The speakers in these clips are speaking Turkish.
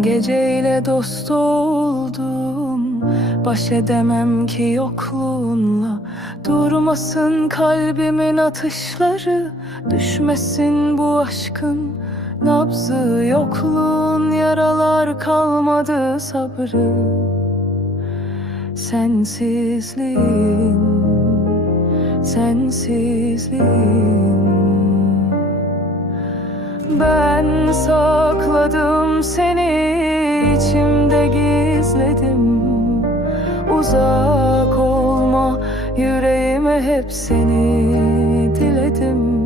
Geceyle dost oldum. Baş edemem ki yokluğunla. Durmasın kalbimin atışları. Düşmesin bu aşkın nabzı. Yokluğun yaralar kalmadı sabrı. Sensizliğin Sensizliğin ben sakladım seni içimde gizledim. Uzak olma yüreğime hep seni diledim.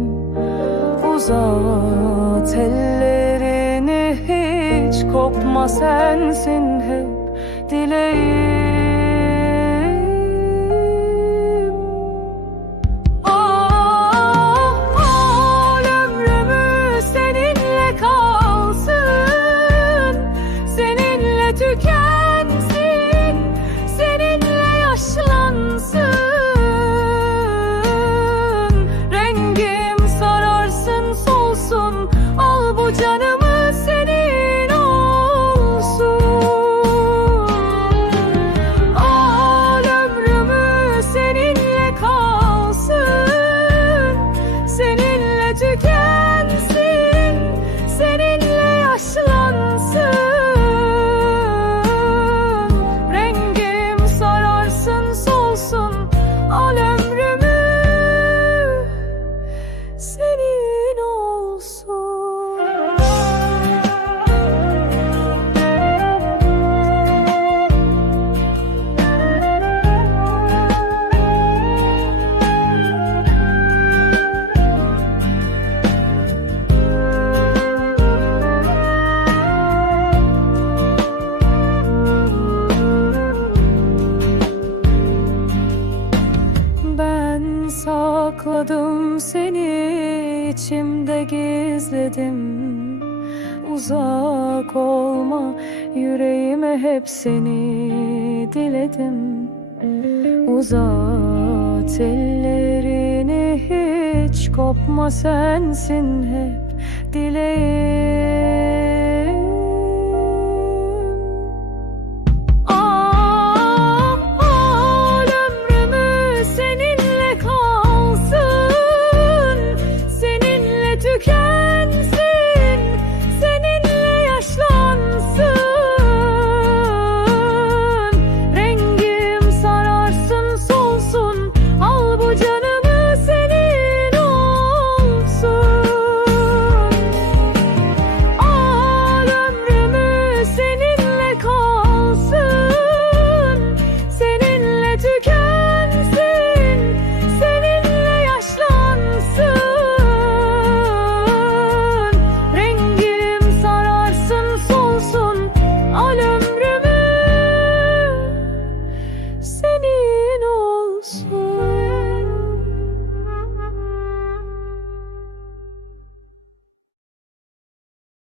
Uzat ellerini hiç kopma sensin hep dileğim sakladım seni içimde gizledim. Uzak olma yüreğime hep seni diledim. Uzat ellerini hiç kopma sensin hep dileğim